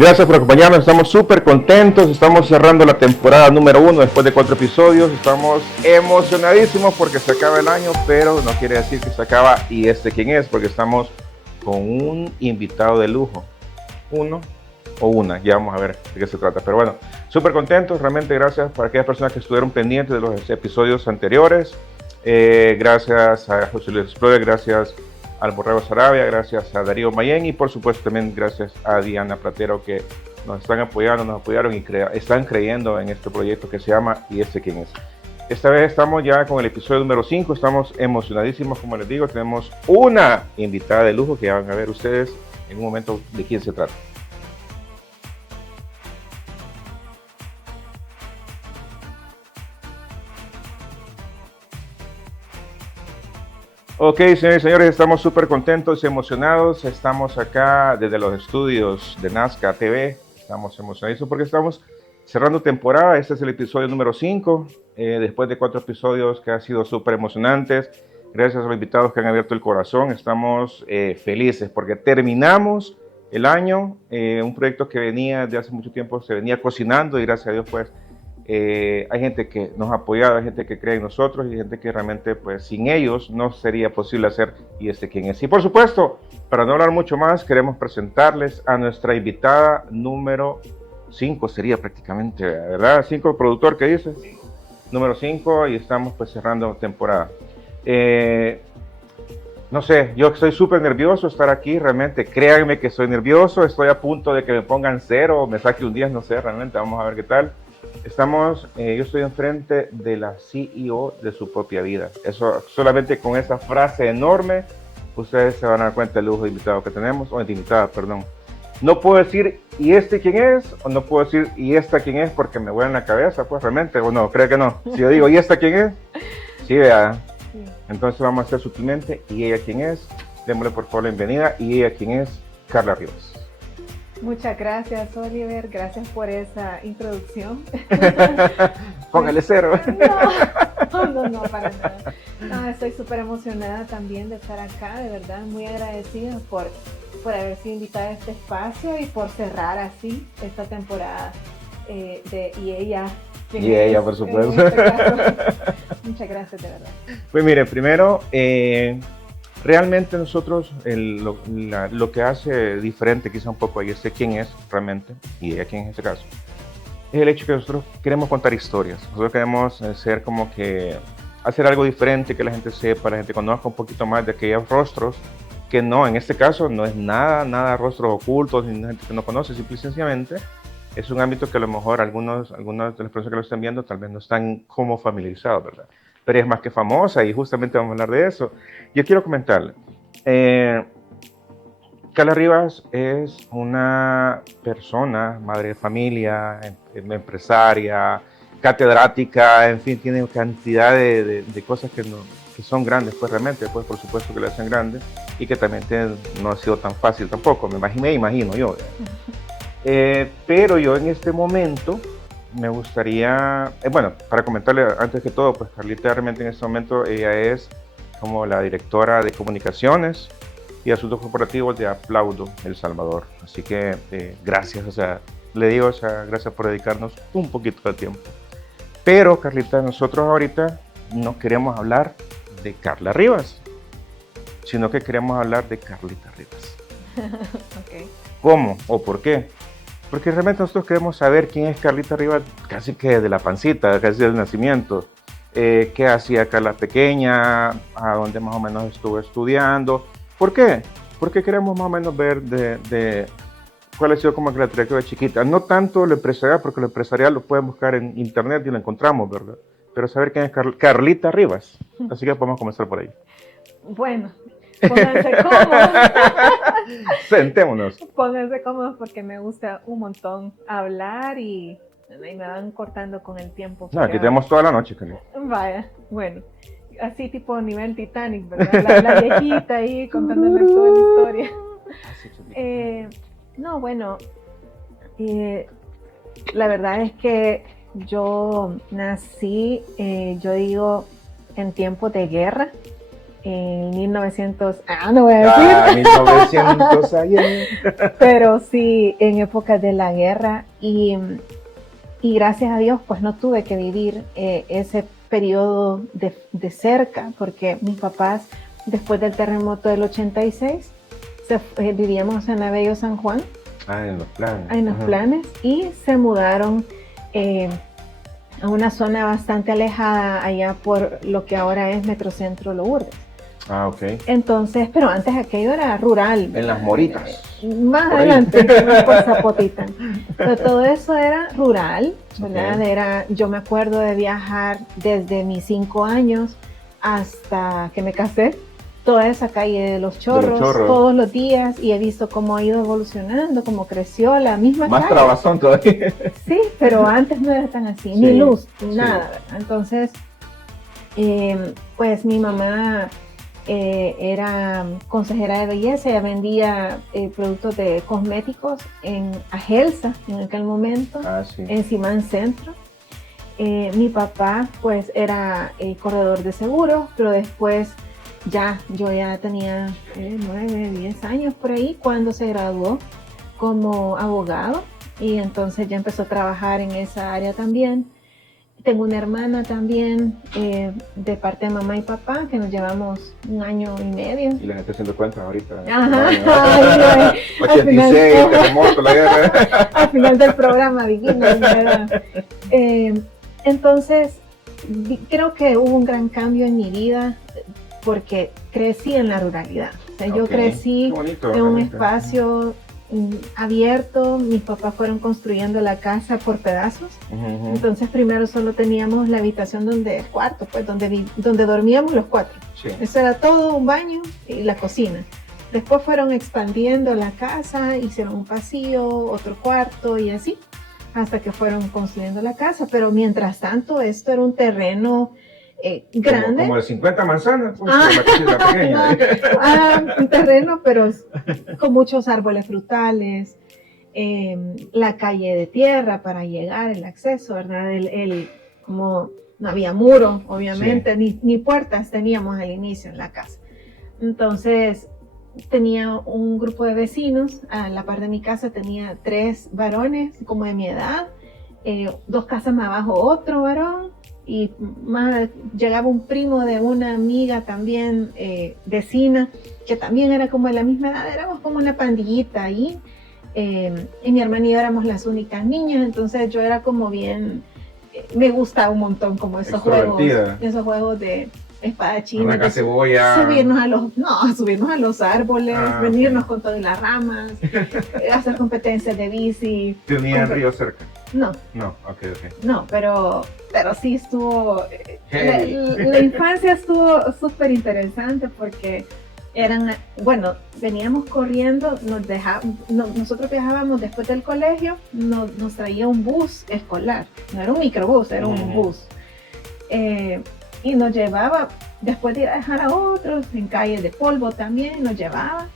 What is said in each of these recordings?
Gracias por acompañarnos, estamos súper contentos, estamos cerrando la temporada número 1 después de 4 episodios, estamos emocionadísimos porque se acaba el año, pero no quiere decir que se acaba y quién es, porque estamos con un invitado de lujo, uno o una, ya vamos a ver de qué se trata, pero bueno, súper contentos, realmente gracias para aquellas personas que estuvieron pendientes de los episodios anteriores, gracias a José Luis Explorer, gracias al Borrego Sarabia, gracias a Darío Mayén y por supuesto también gracias a Diana Platero que nos están apoyando, nos apoyaron y están creyendo en este proyecto que se llama ¿Y quién es? Esta vez estamos ya con el episodio número 5, estamos emocionadísimos, como les digo, tenemos una invitada de lujo que ya van a ver ustedes en un momento de quién se trata. Ok, señores y señores, estamos súper contentos y emocionados. Estamos acá desde los estudios de Nazca TV. Estamos emocionados porque estamos cerrando temporada. Este es el episodio número 5. Después de 4 episodios que han sido súper emocionantes. Gracias a los invitados que han abierto el corazón. Estamos felices porque terminamos el año. Un proyecto que venía de hace mucho tiempo, se venía cocinando y gracias a Dios pues hay gente que nos ha apoyado, hay gente que cree en nosotros y gente que realmente pues sin ellos no sería posible hacer ¿Y quién es? Y por supuesto, para no hablar mucho más, queremos presentarles a nuestra invitada número 5 sería prácticamente, ¿verdad? 5, productor, ¿qué dice? Número 5 y estamos pues cerrando temporada. No sé, yo estoy súper nervioso de estar aquí, realmente, créanme que estoy nervioso, estoy a punto de que me pongan 0 o me saque un 10, no sé, realmente, vamos a ver qué tal. Yo estoy enfrente de la CEO de su propia vida. Eso, solamente con esa frase enorme, ustedes se van a dar cuenta del lujo de invitado que tenemos, o de invitada, perdón. No puedo decir, ¿y quién es? O no puedo decir, ¿y esta quién es? Porque me vuela en la cabeza, pues realmente, o no, creo que no. Si yo digo, ¿y esta quién es? Sí, vea. Sí. Entonces vamos a hacer sutilmente, ¿y ella quién es? Démosle por favor la bienvenida, ¿y ella quién es? Carla Rivas. Muchas gracias, Oliver. Gracias por esa introducción. Póngale 0. No, para nada. No, estoy súper emocionada también de estar acá, de verdad, muy agradecida por haber sido invitada a este espacio y por cerrar así esta temporada de Y ella. Y ella, por supuesto. Muchas gracias, de verdad. Pues mire, primero, realmente nosotros, lo que hace diferente quizá un poco ahí quién es realmente, y ella quién en este caso, es el hecho que nosotros queremos contar historias. Nosotros queremos ser como que hacer algo diferente, que la gente sepa, la gente conozca un poquito más de aquellos rostros, que no, en este caso no es nada rostros ocultos, ni gente que no conoce, simple y sencillamente es un ámbito que a lo mejor algunas de las personas que lo están viendo tal vez no están como familiarizados, ¿verdad? Pero es más que famosa y justamente vamos a hablar de eso. Yo quiero comentarle, Carla Rivas es una persona, madre de familia, empresaria, catedrática, en fin, tiene cantidad de cosas que son grandes, pues realmente, pues por supuesto que le hacen grandes y que también no ha sido tan fácil tampoco, me imagino yo. Pero yo en este momento me gustaría, bueno, para comentarle antes que todo, pues Carlita realmente en este momento ella es como la directora de comunicaciones y asuntos corporativos de Aplaudo El Salvador. Así que gracias, le digo, gracias por dedicarnos un poquito de tiempo. Pero Carlita, nosotros ahorita no queremos hablar de Carla Rivas, sino que queremos hablar de Carlita Rivas. Okay. ¿Cómo o por qué? Porque realmente nosotros queremos saber quién es Carlita Rivas casi que desde la pancita, casi desde el nacimiento. ¿Qué hacía Carla pequeña? ¿A dónde más o menos estuvo estudiando? ¿Por qué? Porque queremos más o menos ver de cuál ha sido como que la trayectoria chiquita. No tanto lo empresarial, porque lo empresarial lo pueden buscar en internet y lo encontramos, ¿verdad? Pero saber quién es Carlita Rivas. Así que podemos comenzar por ahí. Bueno, pónganse cómodos. Sentémonos. Pónganse cómodos porque me gusta un montón hablar y me van cortando con el tiempo. No, aquí tenemos toda la noche, Carlita. Vaya, bueno. Así tipo nivel Titanic, ¿verdad? La viejita ahí contándome toda la historia. No, bueno, la verdad es que yo nací, yo digo, en tiempos de guerra. en 1900, no voy a decir. 1900 ayer. Pero sí, en épocas de la guerra y gracias a Dios pues no tuve que vivir ese periodo de cerca, porque mis papás después del terremoto del 86 vivíamos en Abello San Juan. En los planes. En los planes, y se mudaron a una zona bastante alejada allá por lo que ahora es Metrocentro Lourdes. Ok. Entonces, pero antes aquello era rural. En Las Moritas. Más adelante, por Zapotita. Pero todo eso era rural, ¿verdad? Okay. Yo me acuerdo de viajar desde mis 5 años hasta que me casé, toda esa calle de los Chorros, todos los días, y he visto cómo ha ido evolucionando, cómo creció la misma Más calle. Más trabazón todavía. Sí, pero antes no era tan así, ni luz, nada, ¿verdad? Entonces, pues mi mamá era consejera de belleza, ella vendía productos de cosméticos en Agelsa en aquel momento, en Simán Centro. Mi papá pues era corredor de seguros, pero después yo ya tenía 9, 10 años por ahí cuando se graduó como abogado, y entonces ya empezó a trabajar en esa área también. Tengo una hermana también de parte de mamá y papá, que nos llevamos 1 año y medio. Y la gente haciendo cuentas ahorita. Ajá. 86, terremoto, la guerra. Al final del programa dijimos, ¿verdad? Entonces, creo que hubo un gran cambio en mi vida porque crecí en la ruralidad. O sea, yo crecí en un espacio abierto. Mis papás fueron construyendo la casa por pedazos. Entonces primero solo teníamos la habitación el cuarto, pues donde dormíamos los 4. Sí. Eso era todo, un baño y la cocina. Después fueron expandiendo la casa, hicieron un pasillo, otro cuarto y así, hasta que fueron construyendo la casa. Pero mientras tanto, esto era un terreno grande. Como de 50 manzanas, pues, la pequeña. Un terreno, pero con muchos árboles frutales, la calle de tierra para llegar, el acceso, ¿verdad? Como no había muro, obviamente, ni puertas teníamos al inicio en la casa. Entonces, tenía un grupo de vecinos, a la par de mi casa tenía 3 varones, como de mi edad, 2 casas más abajo otro varón, y llegaba un primo de una amiga también vecina, que también era como de la misma edad, éramos como una pandillita ahí, y mi hermana y yo éramos las únicas niñas, entonces yo era como bien, me gustaba un montón como esos juegos de espadachines, subirnos a los árboles, venirnos con todas las ramas, hacer competencias de bici. ¿Tenía el río cerca? No. No, ok. No, pero sí estuvo, la infancia estuvo súper interesante porque veníamos corriendo, nosotros viajábamos después del colegio, nos traía un bus escolar, no era un microbús, era un bus. Y nos llevaba, después de ir a dejar a otros, en calles de polvo también, nos llevaba.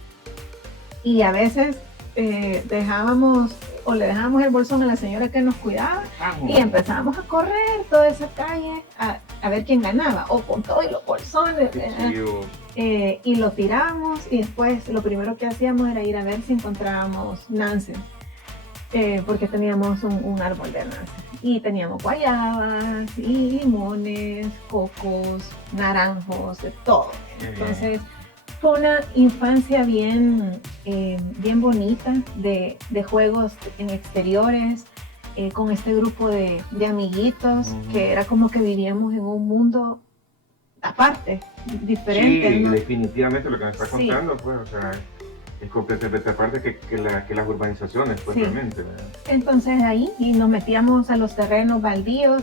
Y a veces le dejábamos el bolsón a la señora que nos cuidaba y empezábamos a correr toda esa calle a ver quién ganaba, o con todos los bolsones. Y lo tirábamos, y después lo primero que hacíamos era ir a ver si encontrábamos nances, porque teníamos un árbol de nances. Y teníamos guayabas, y limones, cocos, naranjos, de todo. Entonces, fue una infancia bien bonita de juegos en exteriores, con este grupo de amiguitos, que era como que vivíamos en un mundo aparte, diferente. Sí, ¿no? Definitivamente lo que me está contando, pues, o sea, es completamente aparte que las urbanizaciones, pues, realmente, ¿verdad? Entonces ahí, y nos metíamos a los terrenos baldíos.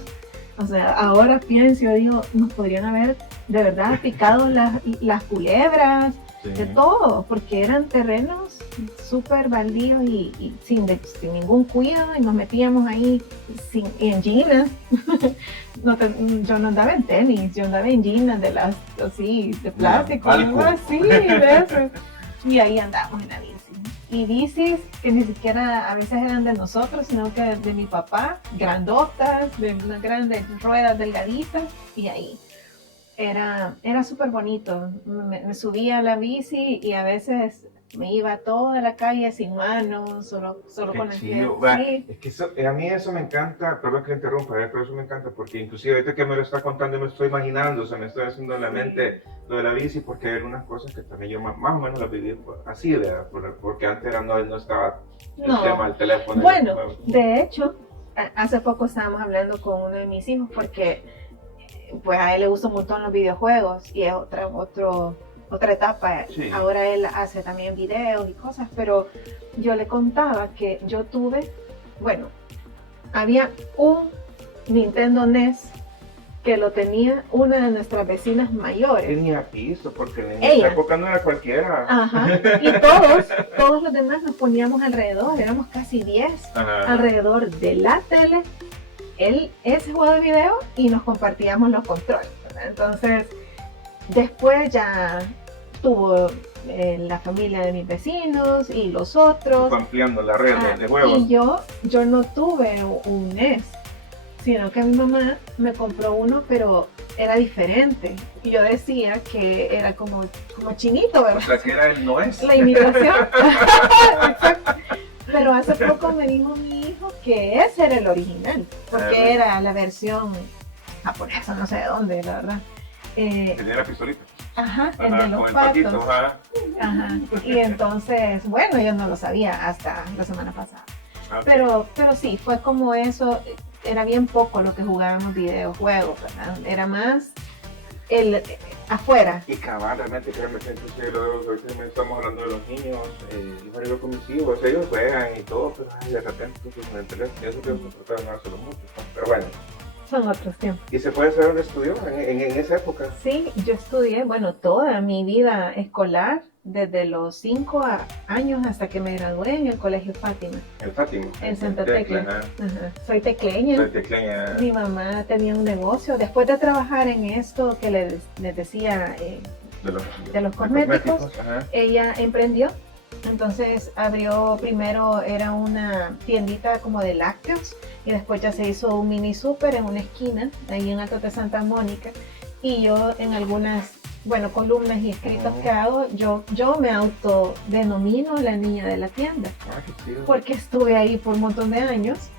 O sea, ahora pienso, yo digo, nos podrían haber de verdad picado las culebras, de todo, porque eran terrenos súper baldíos y sin ningún cuidado, y nos metíamos ahí en jeans. Yo no andaba en tenis, yo andaba en jeans de plástico, algo así, de eso. Y ahí andábamos en la bici. Y bicis que ni siquiera a veces eran de nosotros, sino que de mi papá, grandotas, de unas grandes ruedas delgaditas, y ahí. era súper bonito. Me subía a la bici y a veces me iba toda la calle sin manos, solo Qué con el pie. chido. Va, Sí, es que a mí eso me encanta, perdón que interrumpa, pero eso me encanta porque inclusive ahorita que me lo está contando me estoy imaginando, o sea, me estoy haciendo en la mente lo de la bici porque hay algunas cosas que también yo más o menos las viví así, ¿verdad? Porque antes no estaba el tema del teléfono. Bueno, de hecho, hace poco estábamos hablando con uno de mis hijos porque pues a él le gustan un montón los videojuegos y es otra etapa. Sí. Ahora él hace también videos y cosas, pero yo le contaba que yo tuve, bueno, había un Nintendo NES que lo tenía una de nuestras vecinas mayores. Tenía piso, porque en esa época no era cualquiera. Ajá, y todos los demás nos poníamos alrededor, éramos casi 10, alrededor de la tele, ese juego de video y nos compartíamos los controles, ¿verdad? Entonces, después ya tuvo la familia de mis vecinos y los otros. Fue ampliando la red de juegos. Y yo no tuve un NES, sino que mi mamá me compró uno, pero era diferente. Y yo decía que era como chinito, ¿verdad? O sea, que era el NES. La imitación. Exacto. Pero hace poco me dijo mi hijo que ese era el original, porque era la versión japonesa, no sé de dónde, la verdad. Tenía la pistolita. Ajá, el de los patos. Ajá. Y entonces, bueno, yo no lo sabía hasta la semana pasada. Okay. Pero sí, fue como eso, era bien poco lo que jugábamos videojuegos, ¿verdad? Era más el afuera. Y cabal, realmente, créeme que entonces estamos hablando de los niños, yo me con mis hijos, ellos juegan y todo, pero de repente pues, con el teléfono, y eso que no trataron de hacerlo mucho, ¿no? Pero bueno. Son otros tiempos. ¿Y se puede saber dónde estudió en esa época? Sí, yo estudié, bueno, toda mi vida escolar, desde los 5 años hasta que me gradué en el Colegio Fátima. ¿En Fátima? En Santa Tecla. Ajá. Soy tecleña. Soy tecleña. Mi mamá tenía un negocio. Después de trabajar en esto que les decía de los cosméticos, ella emprendió. Entonces abrió, primero era una tiendita como de lácteos y después ya se hizo un mini súper en una esquina, ahí en Alto de Santa Mónica, y yo en algunas, bueno, columnas y escritos que hago, yo me autodenomino la niña de la tienda, porque estuve ahí por un montón de años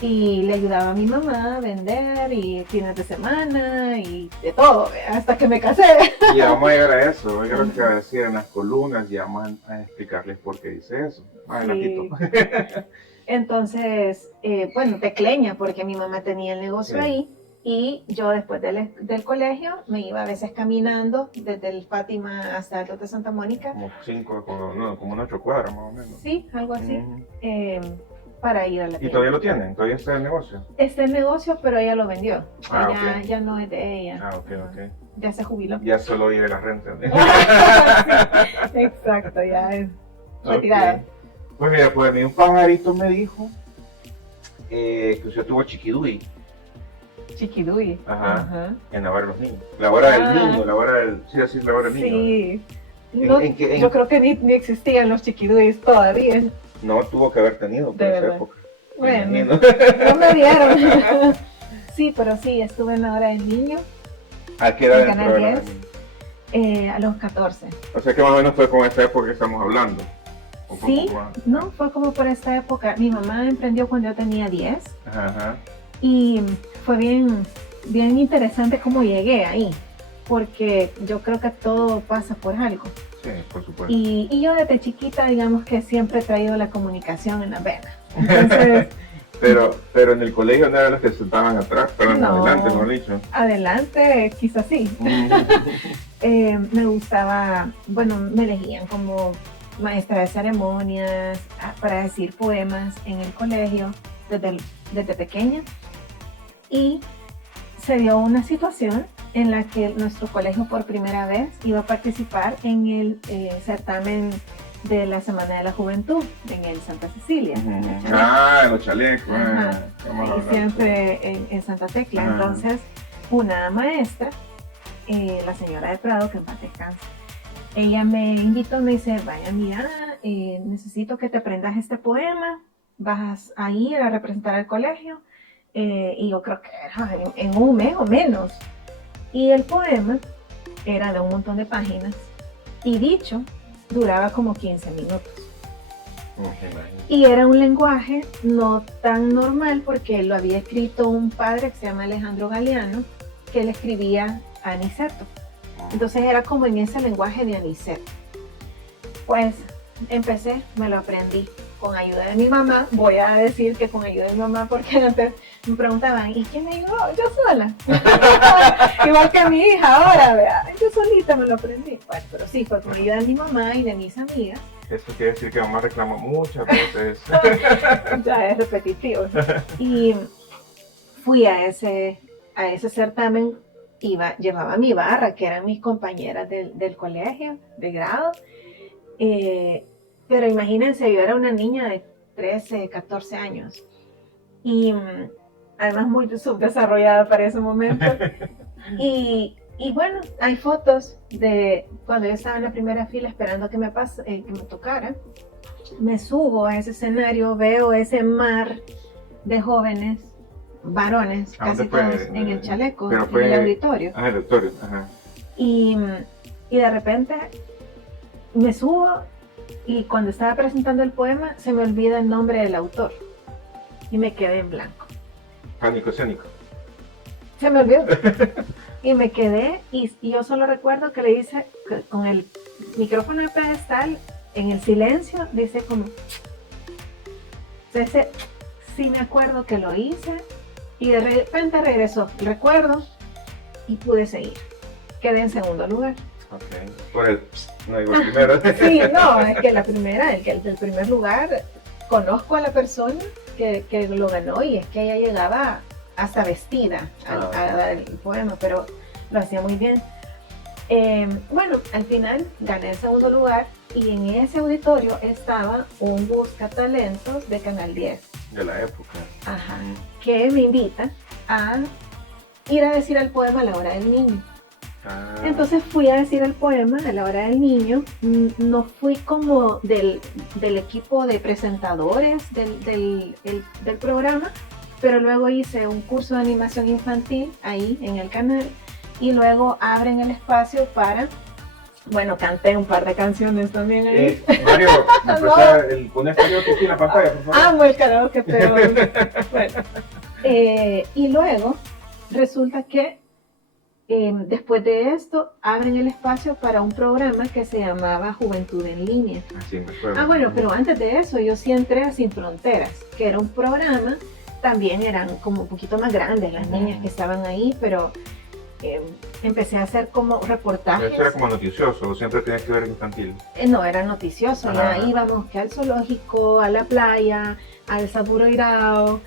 y le ayudaba a mi mamá a vender y fines de semana y de todo, hasta que me casé. Y vamos a llegar a eso, voy a lo que va a decir en las columnas y vamos a explicarles por qué dice eso. Sí. Entonces, bueno, tecleña, porque mi mamá tenía el negocio ahí y yo después del colegio me iba a veces caminando desde el Fátima hasta el de Santa Mónica. Como 8 cuadras más o menos. Sí, algo así. Para ir a la tienda. ¿Y todavía lo tienen? ¿Todavía está el negocio? Está el negocio, pero ella lo vendió. Ya no es de ella. Ok. Ya se jubiló. Ya solo vive la renta. Sí, exacto, ya es retirada. Okay. Pues mira, pues un pajarito me dijo que usted tuvo chiquidui. Chiquidui. Ajá. En la hora de los niños. La hora del niño, la hora del niño. Sí. Yo creo que ni existían los chiquiduis todavía. No tuvo que haber tenido por esa época. Bueno, no me dieron. Sí, pero sí, estuve en la hora del niño. ¿A qué edad? En Canal 10, a los 14. O sea que más o menos fue con esta época que estamos hablando. Sí, no, fue como por esta época. Mi mamá emprendió cuando yo tenía 10. Ajá. Y fue bien interesante cómo llegué ahí. Porque yo creo que todo pasa por algo. Sí, por supuesto. Y yo desde chiquita, digamos que siempre he traído la comunicación en la vena. Entonces, pero en el colegio no eran los que se sentaban atrás, pero adelante, mejor dicho. Adelante, quizás sí. Me gustaba, bueno, me elegían como maestra de ceremonias para decir poemas en el colegio desde pequeña. Y se dio una situación en la que nuestro colegio por primera vez iba a participar en el certamen de la Semana de la Juventud en el Santa Cecilia. Los chalecos. Y siempre en Santa Tecla. Entonces, una maestra, la señora de Prado, que en paz descanse, ella me invitó, me dice, vaya, mira, necesito que te aprendas este poema, vas a ir a representar al colegio, y yo creo que era en un mes o menos. Y el poema era de un montón de páginas y dicho duraba como 15 minutos. Y era un lenguaje no tan normal porque lo había escrito un padre que se llama Alejandro Galeano, que él escribía a Aniceto. Entonces era como en ese lenguaje de Aniceto. Pues empecé, me lo aprendí con ayuda de mi mamá. Voy a decir que con ayuda de mi mamá porque antes me preguntaban, ¿y quién me ayudó? Yo sola. Igual que mi hija ahora, ¿verdad? Yo solita me lo aprendí. Bueno, pero sí, fue con ayuda de mi mamá y de mis amigas. Eso quiere decir que mamá reclama muchas veces. Ya es repetitivo. Y fui a ese certamen, llevaba mi barra, que eran mis compañeras del colegio, de grado. Pero imagínense, yo era una niña de 13, 14 años. Y además muy subdesarrollada para ese momento. Y bueno, hay fotos de cuando yo estaba en la primera fila esperando que me tocara. Me subo a ese escenario, veo ese mar de jóvenes, varones, casi todos en el chaleco, en el auditorio. Ah, el auditorio, ajá. Y de repente me subo y cuando estaba presentando el poema se me olvida el nombre del autor y me quedé en blanco. Pánico escénico. Se me olvidó. Y me quedé y yo solo recuerdo que le hice con el micrófono de pedestal en el silencio, dice como... Ese, sí me acuerdo que lo hice y de repente regresó el recuerdo y pude seguir. Quedé en segundo lugar. Okay. Por el... No digo el primero. Sí, no, es que el del primer lugar, conozco a la persona que lo ganó y es que ella llegaba hasta vestida a dar el poema, pero lo hacía muy bien. Bueno, al final gané el segundo lugar y en ese auditorio estaba un buscatalentos de Canal 10. De la época. Ajá. Que me invita a ir a decir el poema a la hora del niño. Entonces fui a decir el poema a la hora del niño. No fui como del equipo de presentadores del programa, pero luego hice un curso de animación infantil ahí en el canal y luego abren el espacio para, bueno, canté un par de canciones también ahí. Mario, pon el karaoke aquí en la pantalla, por favor. Amo el karaoke, pero bueno. Y luego resulta que después de esto abren el espacio para un programa que se llamaba Juventud en Línea. Así me acuerdo. Bueno, pero antes de eso yo sí entré a Sin Fronteras, que era un programa, también eran como un poquito más grandes las niñas que estaban ahí, pero empecé a hacer como reportajes. Eso era como noticioso, o siempre tenía que ver infantil. No, era noticioso, ya íbamos que al zoológico, a la playa, al Saburo Irao,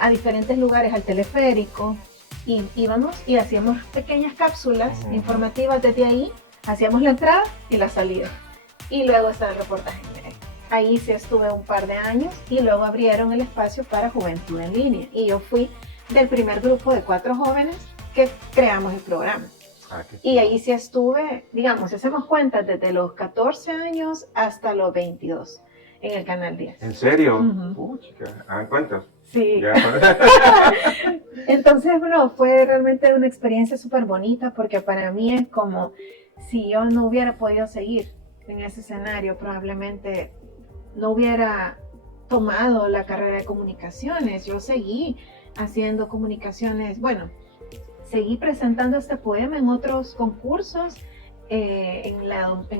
a diferentes lugares, al teleférico. Y íbamos y hacíamos pequeñas cápsulas informativas desde ahí, hacíamos la entrada y la salida. Y luego estaba el reportaje. Ahí sí estuve un par de años y luego abrieron el espacio para Juventud en Línea. Y yo fui del primer grupo de 4 jóvenes que creamos el programa. Y ahí sí estuve, digamos, si hacemos cuentas, desde los 14 años hasta los 22 en el Canal 10. ¿En serio? Chica, ¿hagan cuentas? Sí. Entonces, bueno, fue realmente una experiencia súper bonita porque para mí es como si yo no hubiera podido seguir en ese escenario, probablemente no hubiera tomado la carrera de comunicaciones. Yo seguí haciendo comunicaciones, bueno, seguí presentando este poema en otros concursos, en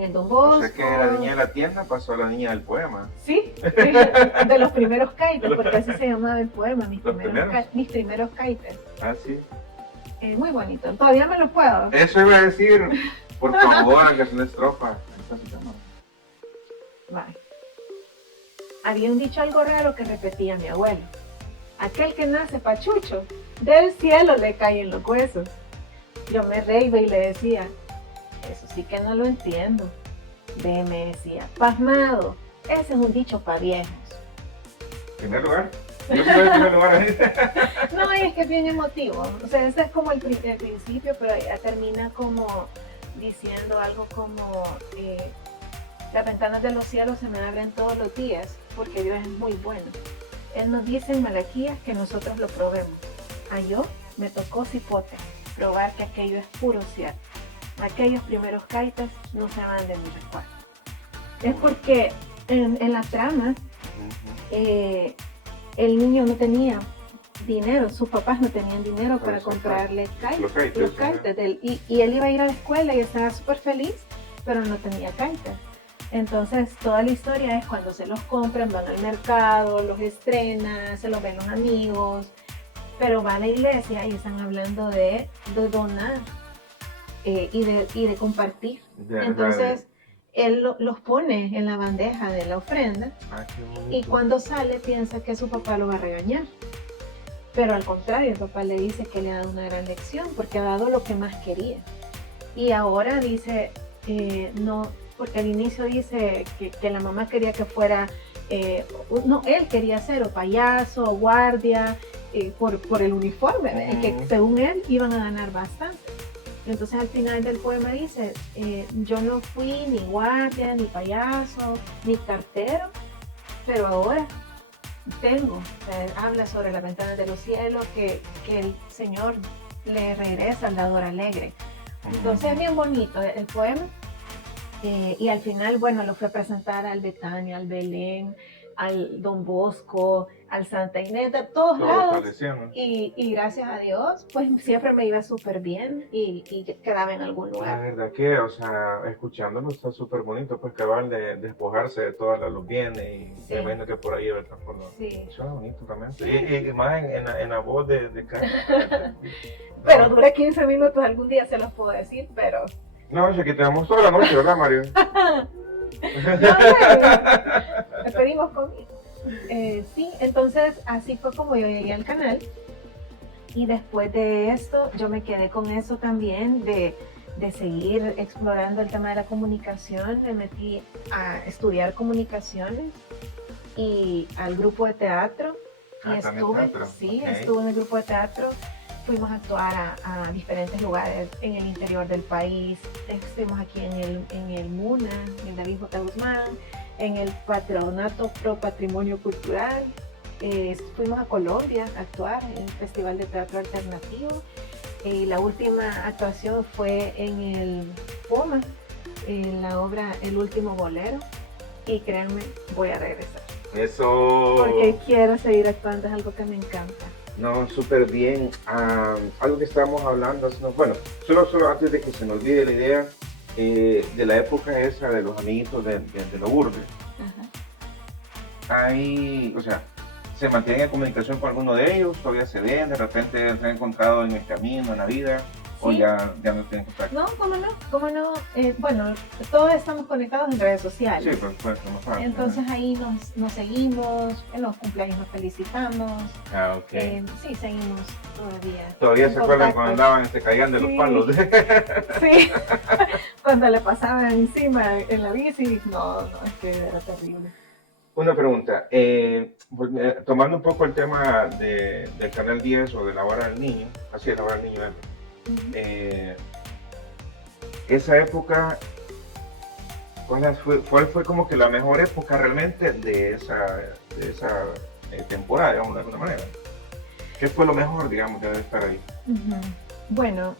el Don Bosco. O sea que la niña de la tienda pasó a la niña del poema. Sí, de los primeros kaites, porque así se llamaba el poema, mis primeros kaites. Ah, sí. Muy bonito, todavía me lo puedo. Eso iba a decir, por favor, hagas una estrofa. Vale. Había un dicho algo raro que repetía mi abuelo. Aquel que nace pachucho, del cielo le caen los huesos. Yo me reía y le decía, eso sí que no lo entiendo. Ve, me decía, pasmado, ese es un dicho para viejos. ¿Primer lugar? Yo soy el primer lugar ahí. No, es que es bien emotivo. O sea, ese es como el principio, pero ya termina como diciendo algo como las ventanas de los cielos se me abren todos los días porque Dios es muy bueno. Él nos dice en Malaquías que nosotros lo probemos. A yo me tocó cipote probar que aquello es puro cierto. Aquellos primeros kaites no se van de mi recuerdo. Es porque en la trama el niño no tenía dinero, sus papás no tenían dinero para comprarle los kites. Y él iba a ir a la escuela y estaba súper feliz, pero no tenía kites. Entonces toda la historia es cuando se los compran, van al mercado, los estrenan, se los ven los amigos, pero va a la iglesia y están hablando de donar y de compartir. Entonces él los pone en la bandeja de la ofrenda y cuando sale piensa que su papá lo va a regañar. Pero al contrario, el papá le dice que le ha dado una gran lección porque ha dado lo que más quería. Y ahora dice, no, porque al inicio dice que la mamá quería que fuera, no, él quería ser o payaso o guardia por el uniforme, que según él iban a ganar bastante. Entonces al final del poema dice, yo no fui ni guardia, ni payaso, ni cartero, pero ahora tengo, habla sobre las ventanas de los cielos, que el Señor le regresa al dador alegre. Entonces es bien bonito el poema. Y al final, bueno, lo fue a presentar al Betania, al Belén, al Don Bosco, al Santa Inés, de todos lados. Y gracias a Dios, pues siempre me iba súper bien y quedaba en algún lugar. La verdad que, o sea, escuchándolo está súper bonito, pues acaban de despojarse de todos los bienes y me imagino que por ahí va a estar por Sí. Suena bonito también. Sí. Y más en la voz de Carmen. Pero dura 15 minutos, algún día se los puedo decir, pero... No, es que tenemos toda la noche, ¿verdad, Mario? Le pedimos comida. Sí, entonces así fue como yo llegué al canal y después de esto yo me quedé con eso también de seguir explorando el tema de la comunicación. Me metí a estudiar comunicaciones y al grupo de teatro y estuve en el grupo de teatro. Fuimos a actuar a diferentes lugares en el interior del país. Estuvimos aquí en el MUNA, en David J. Guzmán, en el Patronato Pro Patrimonio Cultural. Fuimos a Colombia a actuar en el Festival de Teatro Alternativo. La última actuación fue en el POMA, en la obra El Último Bolero. Y créanme, voy a regresar. Eso. Porque quiero seguir actuando, es algo que me encanta. No, súper bien. Algo que estábamos hablando, bueno, solo antes de que se me olvide la idea, de la época esa de los amiguitos de Lourdes. Ahí, o sea, ¿se mantienen en comunicación con alguno de ellos? ¿Todavía se ven? ¿De repente se han encontrado en el camino, en la vida? ¿O ya no tienen contacto? No, ¿cómo no? Bueno, todos estamos conectados en redes sociales. Sí, pues entonces ahí nos seguimos, en los cumpleaños nos felicitamos. Ok. Sí, seguimos todavía. ¿Todavía se acuerdan cuando andaban, se caían de los palos? Sí, cuando le pasaban encima en la bici, no, es que era terrible. Una pregunta, tomando un poco el tema del Canal 10 o de la Hora del Niño, así es, la Hora del Niño, esa época, ¿cuál fue como que la mejor época realmente de esa temporada, digamos, de alguna manera? ¿Qué fue lo mejor, digamos, de estar ahí? Bueno,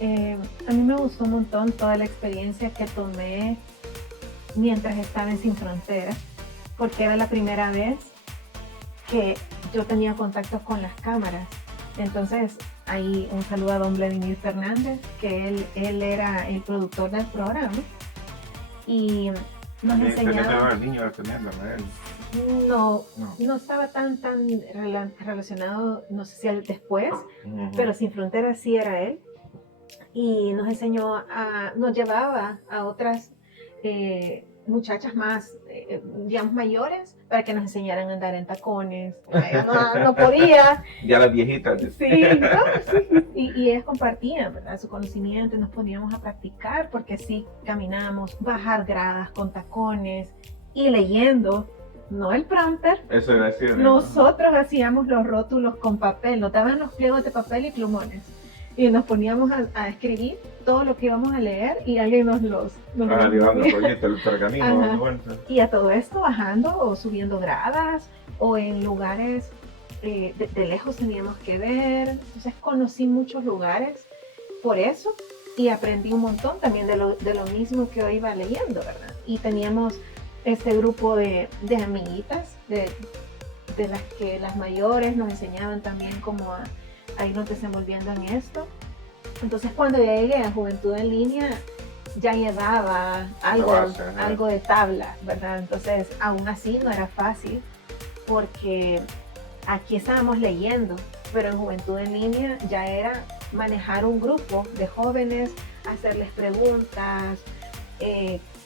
a mí me gustó un montón toda la experiencia que tomé mientras estaba en Sin Fronteras, porque era la primera vez que yo tenía contacto con las cámaras. Entonces, ahí un saludo a don Vladimir Fernández, que él era el productor del programa y nos enseñaba... El niño no estaba tan relacionado, no sé si al después, pero Sin Fronteras sí era él, y nos enseñó nos llevaba a otras muchachas más, digamos, mayores, para que nos enseñaran a andar en tacones. Ella no podía. Ya las viejitas. Sí, y ellas compartían, ¿verdad?, su conocimiento, y nos poníamos a practicar, porque sí, caminábamos, bajar gradas con tacones y leyendo, no el prompter. Eso era decir, nosotros hacíamos los rótulos con papel, nos daban los pliegos de papel y plumones, y nos poníamos a escribir todo lo que íbamos a leer y alguien nos el pergamino. Y a todo esto bajando o subiendo gradas o en lugares de lejos teníamos que ver. Entonces conocí muchos lugares por eso y aprendí un montón también de lo mismo que yo iba leyendo, ¿verdad? Y teníamos este grupo de amiguitas, de las que las mayores nos enseñaban también cómo a irnos desenvolviendo en esto. Entonces cuando llegué a Juventud en Línea ya llevaba algo de tabla, ¿verdad? Entonces aún así no era fácil porque aquí estábamos leyendo, pero en Juventud en Línea ya era manejar un grupo de jóvenes, hacerles preguntas,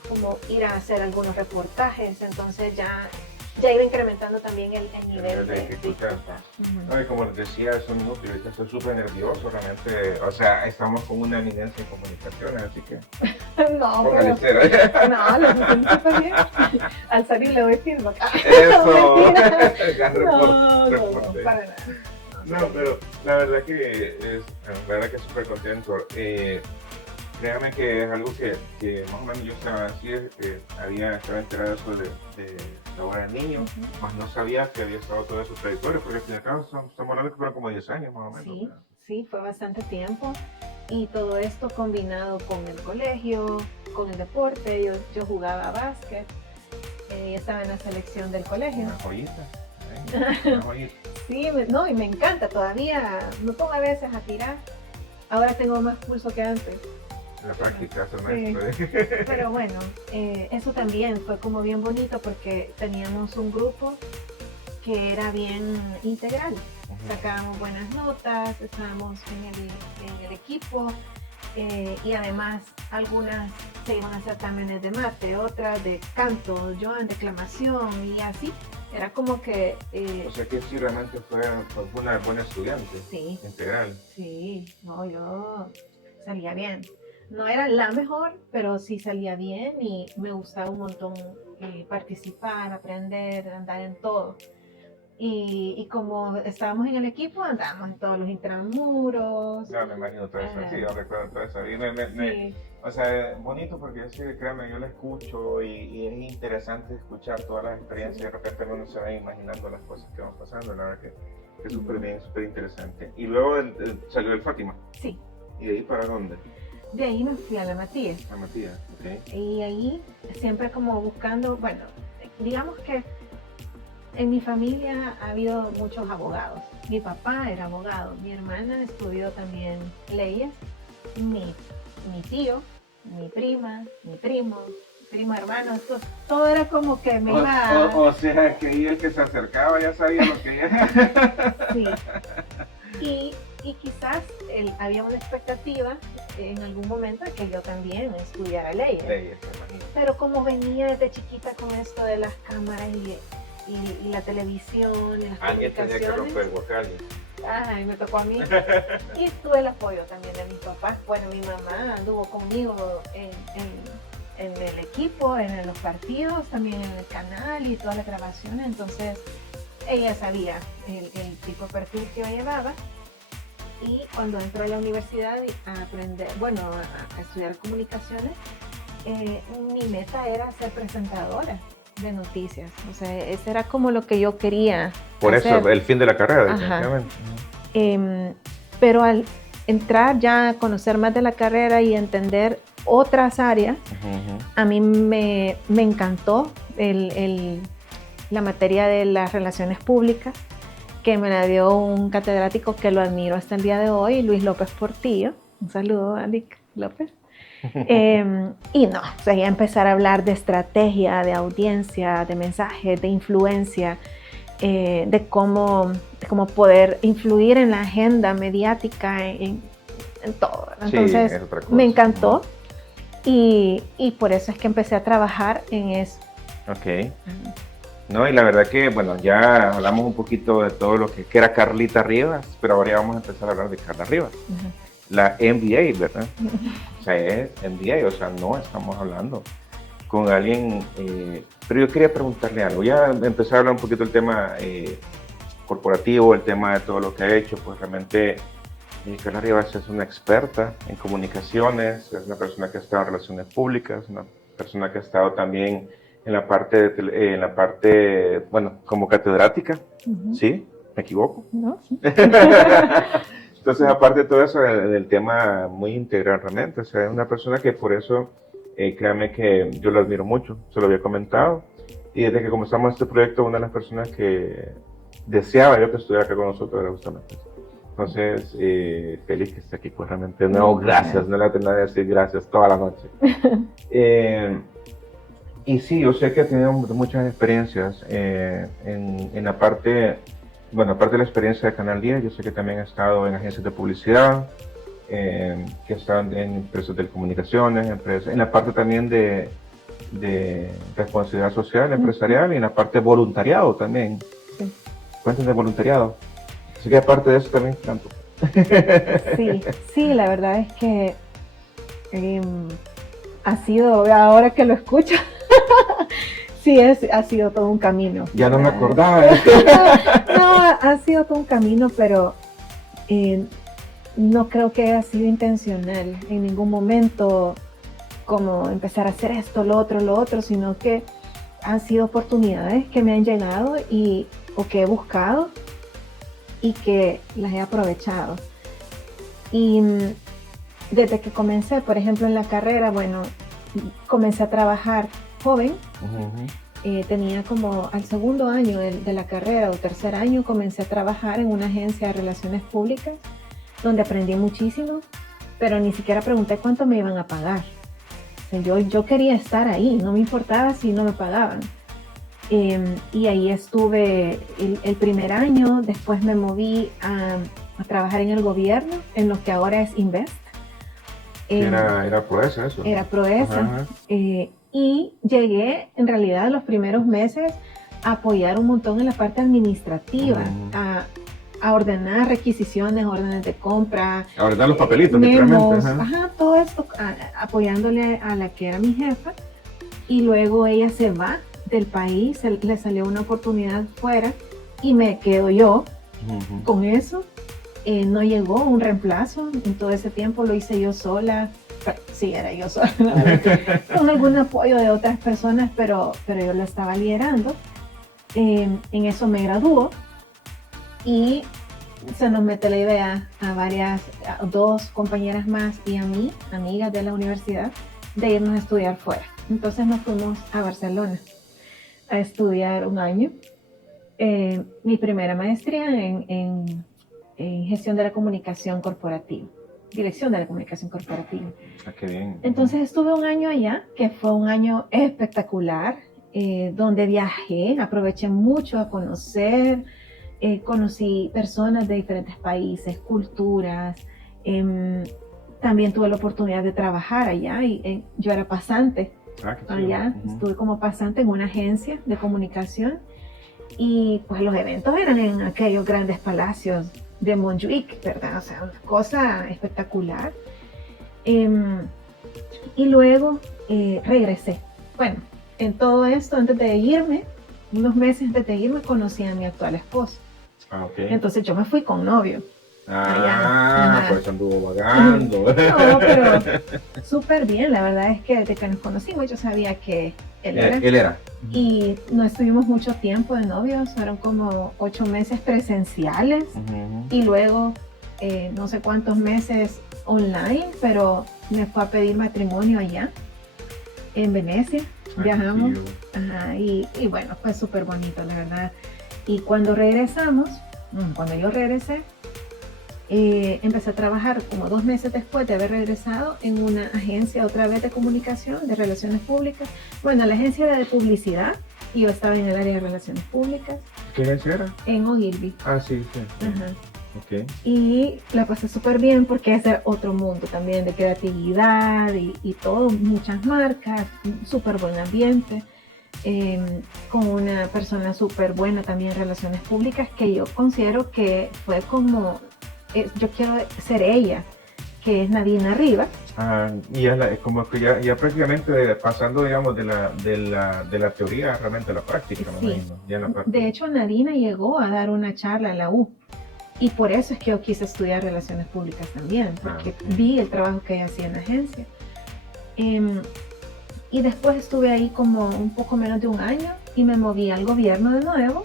como ir a hacer algunos reportajes, entonces ya iba incrementando también el nivel de dificultad. No, y como les decía hace un minuto, ahorita estoy súper nervioso, realmente, o sea, estamos con una eminencia en comunicaciones, así que no, póngale cero. No, lo siento súper bien. Al salir le doy feedback. Eso, no, para nada. No, pero la verdad que súper contento. Créame que es algo que más o menos yo estaba así, estaba enterado de eso de la hora del niño, más no sabía que había estado todo eso trayectoria, porque al fin y al cabo estamos hablando que fueron como 10 años más o menos. Sí, sí, fue bastante tiempo y todo esto combinado con el colegio, con el deporte, yo jugaba básquet, estaba en la selección del colegio. Una joyita. Sí, no, y me encanta, todavía me pongo a veces a tirar, ahora tengo más pulso que antes. La práctica, sí. Pero bueno, eso también fue como bien bonito porque teníamos un grupo que era bien integral, sacábamos buenas notas, estábamos en el equipo y además algunas se iban a certámenes de mate, otras de canto, yo en declamación y así. Era como que... o sea que sí, realmente fue una buena estudiante. Sí. Integral. Sí, no, yo salía bien. No era la mejor, pero sí salía bien y me gustaba un montón participar, aprender, andar en todo. Y como estábamos en el equipo, andábamos en todos los intramuros. No, me imagino todo eso, sí, yo recuerdo todo eso. Sí. O sea, bonito porque yo sí, créanme, yo la escucho y es interesante escuchar todas las experiencias. De repente uno se va imaginando las cosas que van pasando, la verdad que es súper bien, súper interesante. Y luego salió el Fátima. Sí. ¿Y de ahí para dónde? De ahí me fui a la Matías. A Matías, ok. Y ahí siempre como buscando, bueno, digamos que en mi familia ha habido muchos abogados. Mi papá era abogado, mi hermana estudió también leyes, mi tío, mi prima, mi primo hermano, todo era como que me iba... O sea, que ahí el que se acercaba ya sabía lo que era. Sí. Y quizás había una expectativa en algún momento de que yo también estudiara leyes. Pero como venía desde chiquita con esto de las cámaras y la televisión y las alguien tenía que romper el guacal. Ay, me tocó a mí. Y tuve el apoyo también de mis papás. Bueno, mi mamá anduvo conmigo en el equipo, en los partidos, también en el canal y todas las grabaciones. Entonces, ella sabía el tipo de perfil que yo llevaba. Y cuando entré a la universidad a aprender, bueno, a estudiar comunicaciones, mi meta era ser presentadora de noticias. O sea, ese era como lo que yo quería Por hacer. eso, el fin de la carrera, definitivamente. Pero al entrar ya a conocer más de la carrera y entender otras áreas, a mí me encantó la materia de las relaciones públicas, que me la dio un catedrático que lo admiro hasta el día de hoy, Luis López Portillo. Un saludo a Lic López. Y no, o sea, ya empezar a hablar de estrategia, de audiencia, de mensajes, de influencia, de cómo poder influir en la agenda mediática, en todo. Entonces, sí, me encantó y por eso es que empecé a trabajar en eso. Ok. No, y la verdad que, bueno, ya hablamos un poquito de todo lo que era Carlita Rivas, pero ahora ya vamos a empezar a hablar de Carla Rivas. La MBA, ¿verdad? O sea, es MBA, o sea, no estamos hablando con alguien, pero yo quería preguntarle algo. Ya empecé a hablar un poquito del tema corporativo, el tema de todo lo que ha hecho, pues realmente Carla Rivas es una experta en comunicaciones, es una persona que ha estado en relaciones públicas, una persona que ha estado también en la parte, bueno, como catedrática, ¿sí? ¿Me equivoco? No. Entonces, aparte de todo eso, del tema muy integral realmente, o sea, es una persona que por eso, créanme que yo lo admiro mucho, se lo había comentado, y desde que comenzamos este proyecto, una de las personas que deseaba yo que estuviera acá con nosotros era justamente. Entonces, feliz que esté aquí, pues realmente, no, gracias, no le tengo nada que decir gracias toda la noche. Y sí, yo sé que ha tenido muchas experiencias en la parte, bueno, aparte de la experiencia de Canal 10, yo sé que también ha estado en agencias de publicidad, que están en empresas de comunicaciones, en la parte también de responsabilidad social, empresarial, y en la parte de voluntariado también. Sí. Cuéntanos de voluntariado. Así que aparte de eso también tanto. Sí, la verdad es que ha sido, ahora que lo escucho, sí, ha sido todo un camino. Ya no me acordaba. No, ha sido todo un camino, pero no creo que haya sido intencional en ningún momento, como empezar a hacer esto, lo otro, sino que han sido oportunidades que me han llegado o que he buscado y que las he aprovechado. Y desde que comencé, por ejemplo, en la carrera, bueno, comencé a trabajar joven. Tenía como al segundo año de la carrera o tercer año, comencé a trabajar en una agencia de relaciones públicas, donde aprendí muchísimo, pero ni siquiera pregunté cuánto me iban a pagar. O sea, yo quería estar ahí, no me importaba si no me pagaban. Y ahí estuve el primer año, después me moví a trabajar en el gobierno, en lo que ahora es Invest. Era Proesa eso. Era Proesa. Y llegué, en realidad, en los primeros meses a apoyar un montón en la parte administrativa, a ordenar requisiciones, órdenes de compra. A ordenar los papelitos, memos, todo esto, apoyándole a la que era mi jefa. Y luego ella se va del país, le salió una oportunidad fuera y me quedo yo con eso. No llegó un reemplazo, en todo ese tiempo lo hice yo sola. Sí, era yo sola, con algún apoyo de otras personas, pero yo lo estaba liderando. En eso me graduó y se nos mete la idea a dos compañeras más y a mí, amigas de la universidad, de irnos a estudiar fuera. Entonces nos fuimos a Barcelona a estudiar un año. Mi primera maestría en gestión de la comunicación corporativa, dirección de la comunicación corporativa. Qué bien. Entonces estuve un año allá, que fue un año espectacular, donde viajé, aproveché mucho a conocer, conocí personas de diferentes países, culturas. También tuve la oportunidad de trabajar allá y yo era pasante allá. Estuve como pasante en una agencia de comunicación y pues los eventos eran en aquellos grandes palacios de Montjuic, ¿verdad? O sea, una cosa espectacular. Y luego regresé. Bueno, en todo esto, antes de irme, unos meses antes de irme, conocí a mi actual esposo. Okay. Entonces yo me fui con novio. Pues anduvo vagando. No, pero súper bien. La verdad es que desde que nos conocimos yo sabía que él era. Y no estuvimos mucho tiempo de novios, fueron como 8 meses presenciales y luego no sé cuántos meses online, pero me fue a pedir matrimonio allá en Venecia. Viajamos y bueno, fue súper bonito, la verdad. Y cuando yo regresé, empecé a trabajar como 2 meses después de haber regresado en una agencia otra vez de comunicación, de relaciones públicas. Bueno, la agencia era de publicidad y yo estaba en el área de relaciones públicas. ¿Qué agencia era? En Ogilvy. Sí. Okay. Y la pasé súper bien porque es otro mundo también de creatividad y todo, muchas marcas, súper buen ambiente. Con una persona súper buena también en relaciones públicas que yo considero que fue como, yo quiero ser ella, que es Nadine Arriba. Y es como que ya prácticamente pasando, digamos, de la teoría realmente a la práctica. Sí. De hecho, Nadine llegó a dar una charla en la U. Y por eso es que yo quise estudiar relaciones públicas también, porque vi el trabajo que ella hacía en la agencia. Y después estuve ahí como un poco menos de un año y me moví al gobierno de nuevo,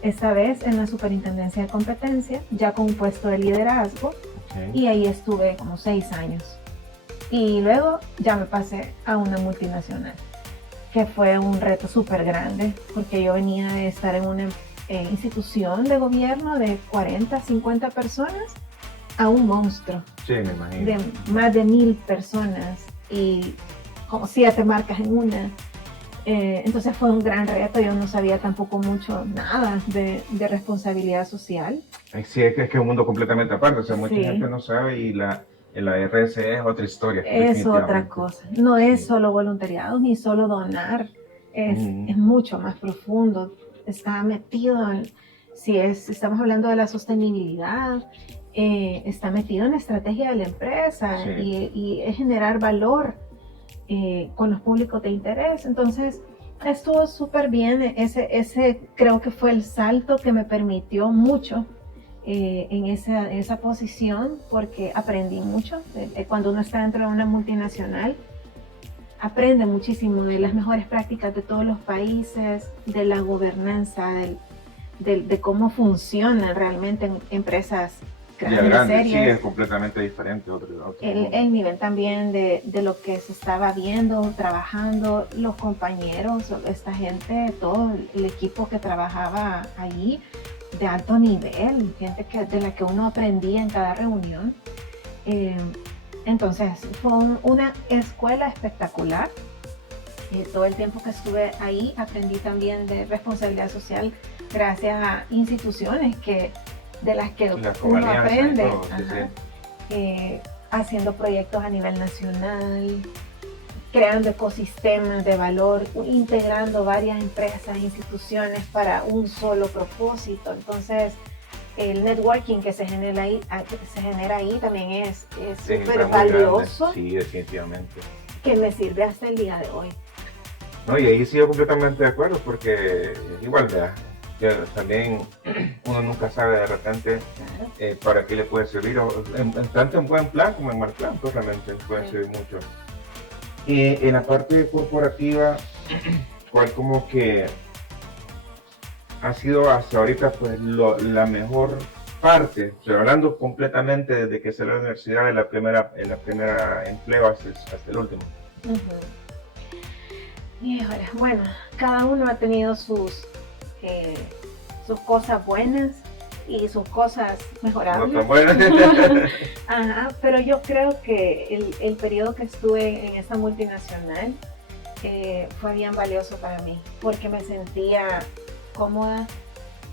esta vez en la Superintendencia de Competencia, ya con un puesto de liderazgo. Y ahí estuve como 6 años. Y luego ya me pasé a una multinacional, que fue un reto súper grande, porque yo venía de estar en una institución de gobierno de 40, 50 personas a un monstruo. Sí, me imagino. De más de 1000 personas y como 7 marcas en una. Entonces fue un gran reto, yo no sabía tampoco nada de responsabilidad social. Sí, es que es un mundo completamente aparte, o sea, mucha Sí. gente no sabe y la RSE es otra historia. Es otra cosa, no es solo voluntariado ni solo donar, es mucho más profundo, está metido en, estamos hablando de la sostenibilidad, está metido en la estrategia de la empresa y es generar valor con los públicos de interés. Entonces estuvo súper bien, ese creo que fue el salto que me permitió mucho en esa posición, porque aprendí mucho. Cuando uno está dentro de una multinacional, aprende muchísimo de las mejores prácticas de todos los países, de la gobernanza, de cómo funcionan realmente empresas grandes, serias. Sí, es completamente diferente. El nivel también de lo que se estaba viendo, trabajando, los compañeros, esta gente, todo el equipo que trabajaba allí, de alto nivel, gente de la que uno aprendía en cada reunión. Entonces fue una escuela espectacular. Todo el tiempo que estuve ahí aprendí también de responsabilidad social gracias a instituciones de las que uno aprende, haciendo proyectos a nivel nacional, creando ecosistemas de valor, integrando varias empresas, instituciones para un solo propósito. Entonces, el networking que se genera ahí también es súper valioso. Sí, definitivamente. Que me sirve hasta el día de hoy. No, y ahí sí yo completamente de acuerdo, porque igual también uno nunca sabe de repente para qué le puede servir, tanto en buen plan como en mal plan, pues realmente puede servir mucho. En la parte corporativa, ¿cuál como que ha sido hasta ahorita pues la mejor parte? O sea, hablando completamente desde que salió de la universidad, de la primera empleo hasta el último. Híjole, bueno, cada uno ha tenido sus cosas buenas y sus cosas mejorables. No tan buenas. Ajá, pero yo creo que el periodo que estuve en esta multinacional fue bien valioso para mí, porque me sentía cómoda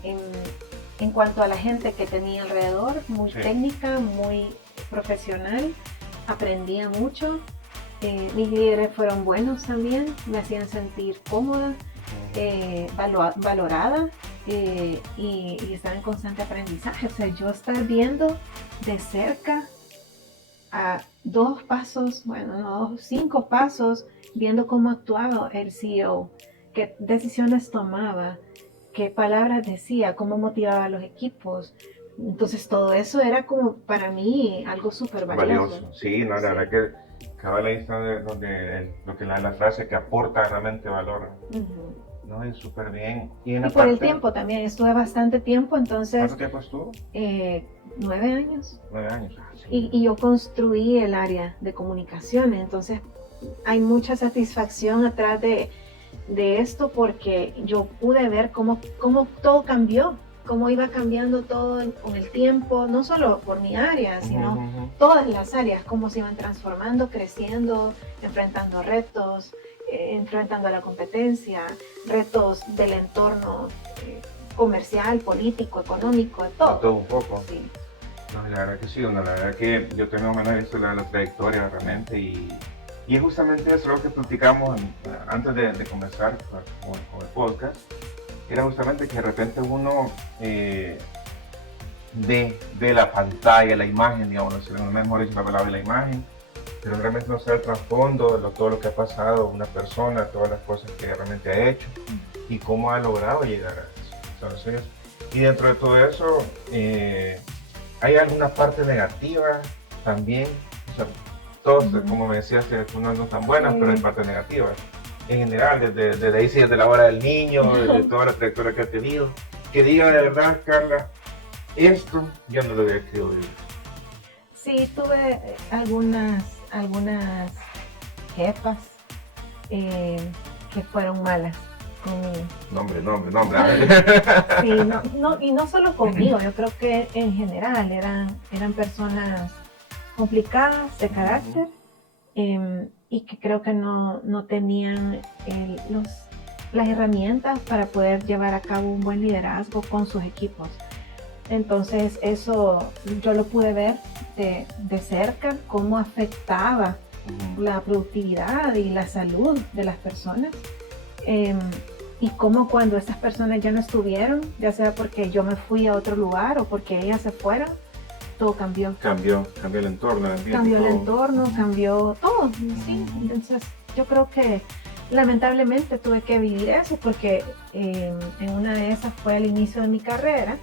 en cuanto a la gente que tenía alrededor, muy técnica, muy profesional, aprendía mucho. Mis líderes fueron buenos también, me hacían sentir cómoda, valorada y estaba en constante aprendizaje. O sea, yo estar viendo de cerca a 2 pasos, bueno, no, 5 pasos, viendo cómo actuaba el CEO, qué decisiones tomaba, qué palabras decía, cómo motivaba a los equipos. Entonces todo eso era como para mí algo súper valioso. Sí, no, la verdad que cabal ahí está lo que la frase que aporta realmente valor. No, es súper bien. Y por el tiempo también, estuve bastante tiempo, entonces... ¿Cuánto tiempo estuvo? 9 años. 9 años. Sí. Y yo construí el área de comunicaciones, entonces hay mucha satisfacción atrás de esto, porque yo pude ver cómo todo cambió, cómo iba cambiando todo con el tiempo, no solo por mi área, sino todas las áreas, cómo se iban transformando, creciendo, enfrentando retos, enfrentando a la competencia, retos del entorno comercial, político, económico, todo. Todo un poco. Sí. No, la verdad que sí, la verdad que yo tengo menos visto la trayectoria realmente y es justamente eso lo que platicamos antes de comenzar con el podcast. Era justamente que de repente uno ve la pantalla, la imagen, digamos, no es mejor decir la palabra, la imagen, pero realmente no sabe el trasfondo, todo lo que ha pasado una persona, todas las cosas que realmente ha hecho y cómo ha logrado llegar a eso. Entonces, y dentro de todo eso, hay alguna parte negativa también, o sea, todos, como me decías, unas no tan buenas, pero hay partes negativas. En general, desde ahí, desde la hora del niño, desde toda la trayectoria que ha tenido, que diga de verdad, Carla, esto yo no lo hubiera querido vivir. Sí, tuve algunas jefas que fueron malas conmigo. Nombre. Sí, y no solo conmigo, yo creo que en general eran personas complicadas de carácter, y que creo que no tenían las herramientas para poder llevar a cabo un buen liderazgo con sus equipos. Entonces eso yo lo pude ver de cerca, cómo afectaba la productividad y la salud de las personas, y cómo cuando estas personas ya no estuvieron, ya sea porque yo me fui a otro lugar o porque ellas se fueron, todo cambió. Cambió el entorno, el ambiente. Cambió el entorno, cambió todo, ¿sí? Entonces yo creo que lamentablemente tuve que vivir eso porque en una de esas fue al inicio de mi carrera,